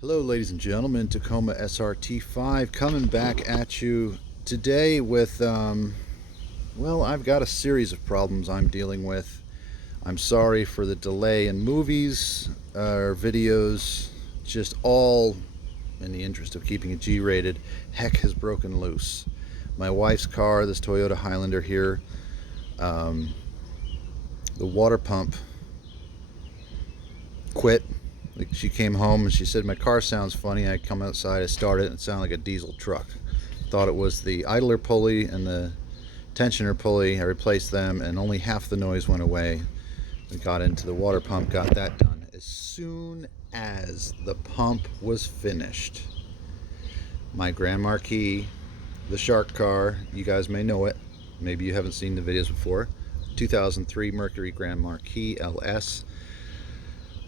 Hello ladies and gentlemen, Tacoma SRT5 coming back at you today with, well, I've got a series of problems I'm dealing with. I'm sorry for the delay in movies or videos, just all in the interest of keeping it G-rated. Heck has broken loose. My wife's car, this Toyota Highlander here, the water pump quit. Like, she came home and she said, my car sounds funny. I come outside, I started it, and it sounded like a diesel truck. Thought it was the idler pulley and the tensioner pulley. I replaced them and only half the noise went away. We got into the water pump, got that done. As soon as the pump was finished, my Grand Marquis, the shark car, you guys may know it, maybe you haven't seen the videos before, 2003 Mercury Grand Marquis LS.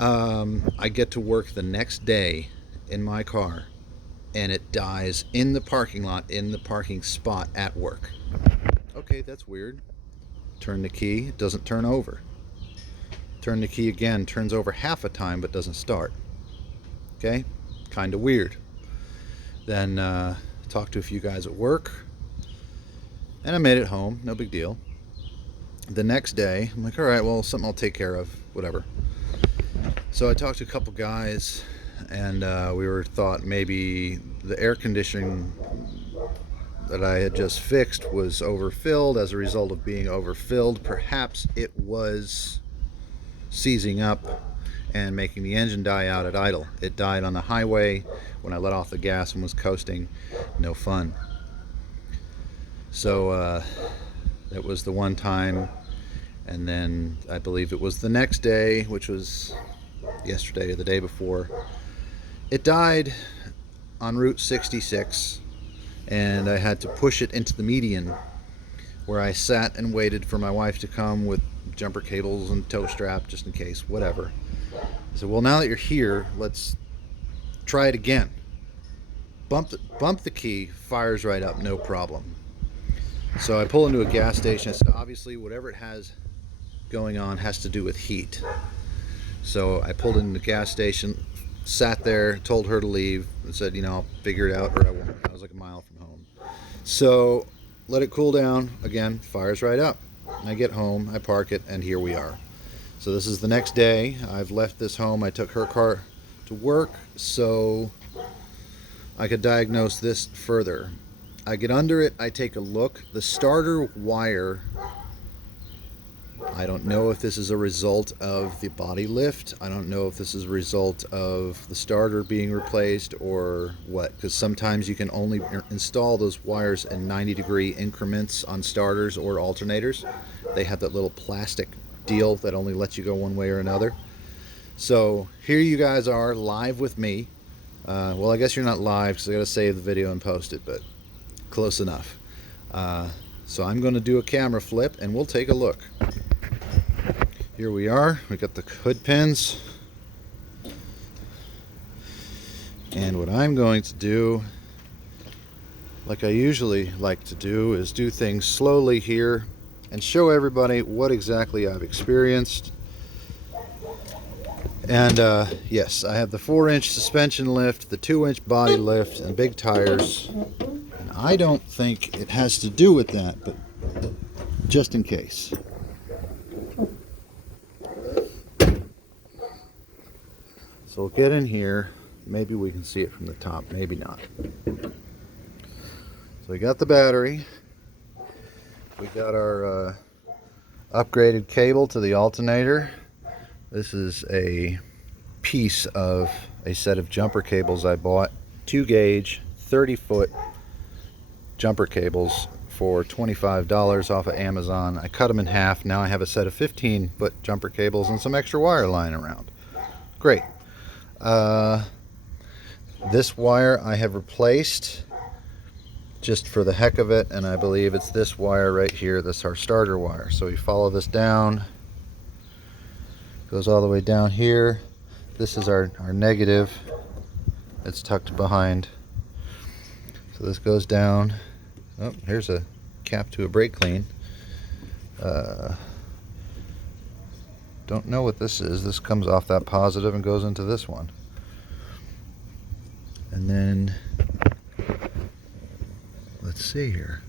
I get to work the next day in my car and it dies in the parking lot, in the parking spot at work. Okay, that's weird. Turn the key, it doesn't turn over. Turn the key again, turns over half a time but doesn't start. Okay, kind of weird. Then talked to a few guys at work and I made it home, no big deal. The next day, I'm like, all right, well, something I'll take care of, whatever. So I talked to a couple guys and we thought maybe the air conditioning that I had just fixed was overfilled. As a result of being overfilled, perhaps it was seizing up and making the engine die out at idle. It died on the highway when I let off the gas and was coasting. No fun. So it was the one time, and then I believe it was the next day, which was yesterday or the day before, it died on Route 66 and I had to push it into the median where I sat and waited for my wife to come with jumper cables and tow strap just in case, whatever. I said, well, now that you're here, let's try it again. Bump the key, fires right up, no problem. So I pull into a gas station. I said, obviously whatever it has going on has to do with heat. So I pulled into the gas station, sat there, told her to leave, and said, you know, I'll figure it out or I won't. I was like a mile from home. So let it cool down. Again, fires right up. I get home, I park it, and here we are. So this is the next day. I've left this home. I took her car to work so I could diagnose this further. I get under it, I take a look. The starter wire, I don't know if this is a result of the body lift. I don't know if this is a result of the starter being replaced or what, because sometimes you can only install those wires in 90-degree increments on starters or alternators. They have that little plastic deal that only lets you go one way or another. So here you guys are live with me. Well, I guess you're not live because I got to save the video and post it, but close enough. So I'm going to do a camera flip and we'll take a look. Here we are. We got the hood pins. And what I'm going to do, like I usually like to do, is do things slowly here and show everybody what exactly I've experienced. And yes, I have the 4-inch suspension lift, the 2-inch body lift, and big tires. And I don't think it has to do with that, but just in case. So we'll get in here. Maybe we can see it from the top, maybe not. So we got the battery. We got our upgraded cable to the alternator. This is a piece of a set of jumper cables I bought. 2-gauge, 30-foot jumper cables for $25 off of Amazon. I cut them in half. Now I have a set of 15-foot jumper cables and some extra wire lying around. Great. This wire I have replaced just for the heck of it, and I believe it's this wire right here. This is our starter wire. So we follow this down, goes all the way down here. This is our negative. It's tucked behind. So this goes down. Oh, here's a cap to a brake clean. Don't know what this is. This comes off that positive and goes into this one. And then, let's see here.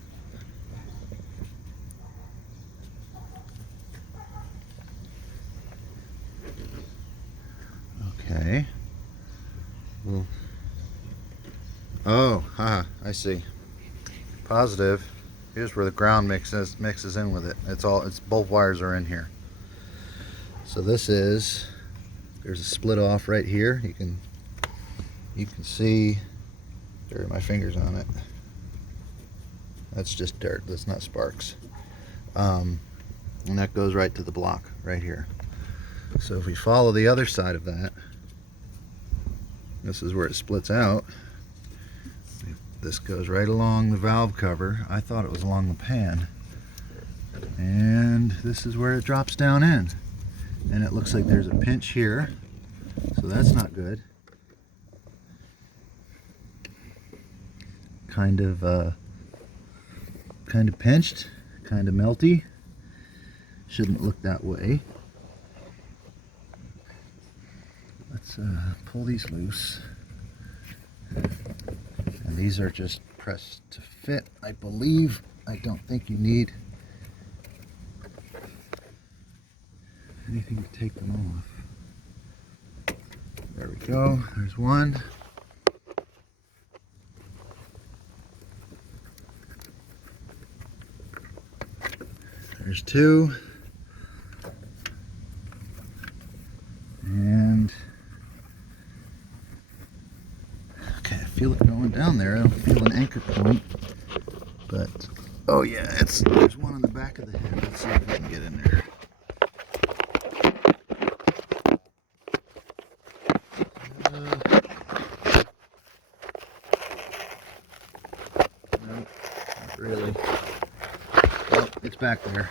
Okay. Well, oh, I see. Positive. Here's where the ground mixes in with it. It's both wires are in here. So there's a split off right here. You can see, there are my fingers on it. That's just dirt, that's not sparks. And that goes right to the block right here. So if we follow the other side of that, this is where it splits out. This goes right along the valve cover. I thought it was along the pan. And this is where it drops down in. And it looks like there's a pinch here. So that's not good. Kind of pinched, kind of melty. Shouldn't look that way. Let's pull these loose. And these are just pressed to fit, I believe. I don't think you need anything to take them off. There we go, there's one. There's two. And okay, I feel it going down there. I don't feel an anchor point, but oh yeah, there's one on the back of the head. Let's see if we can get in there. No, not really. Well, it's back there.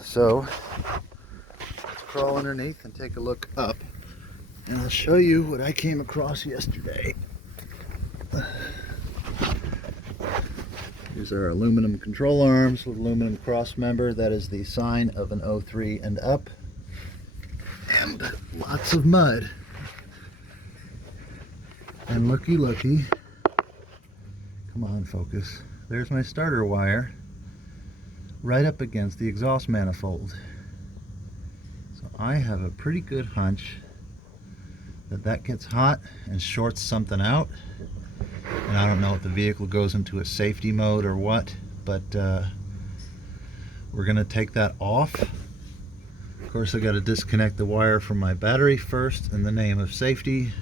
So let's crawl underneath and take a look up, and I'll show you what I came across yesterday. These are aluminum control arms with aluminum cross member. That is the sign of an 03 and up. And lots of mud. And looky. Come on, focus. There's my starter wire right up against the exhaust manifold. So I have a pretty good hunch that gets hot and shorts something out. And I don't know if the vehicle goes into a safety mode or what, but we're going to take that off. Of course, I got to disconnect the wire from my battery first in the name of safety.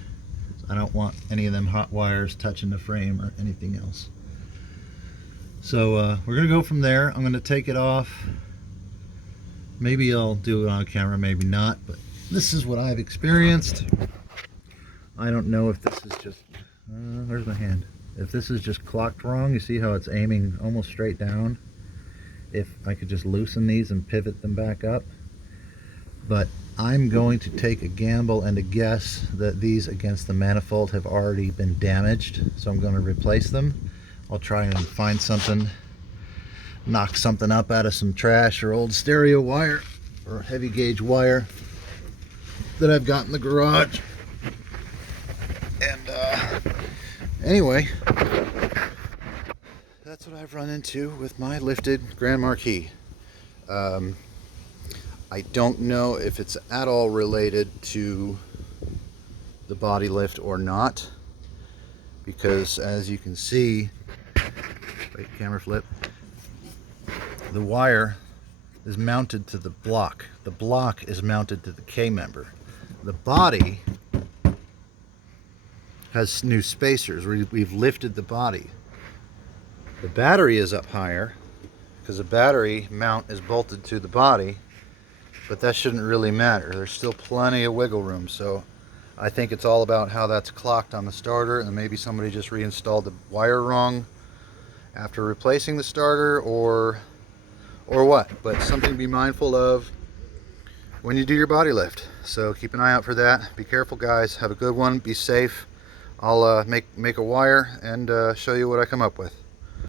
I don't want any of them hot wires touching the frame or anything else. So we're going to go from there. I'm going to take it off. Maybe I'll do it on camera, maybe not, but this is what I've experienced. I don't know if this is just, where's my hand? If this is just clocked wrong, you see how it's aiming almost straight down. If I could just loosen these and pivot them back up. But I'm going to take a gamble and a guess that these against the manifold have already been damaged. So I'm going to replace them. I'll try and find something, knock something up out of some trash or old stereo wire or heavy gauge wire that I've got in the garage. And anyway, that's what I've run into with my lifted Grand Marquis. I don't know if it's at all related to the body lift or not, because as you can see, wait, camera flip, the wire is mounted to the block. The block is mounted to the K-member. The body has new spacers. We've lifted the body. The battery is up higher because the battery mount is bolted to the body, but that shouldn't really matter. There's still plenty of wiggle room, so I think it's all about how that's clocked on the starter, and maybe somebody just reinstalled the wire wrong after replacing the starter, or what. But something to be mindful of when you do your body lift. So keep an eye out for that. Be careful, guys. Have a good one. Be safe. I'll make a wire and show you what I come up with.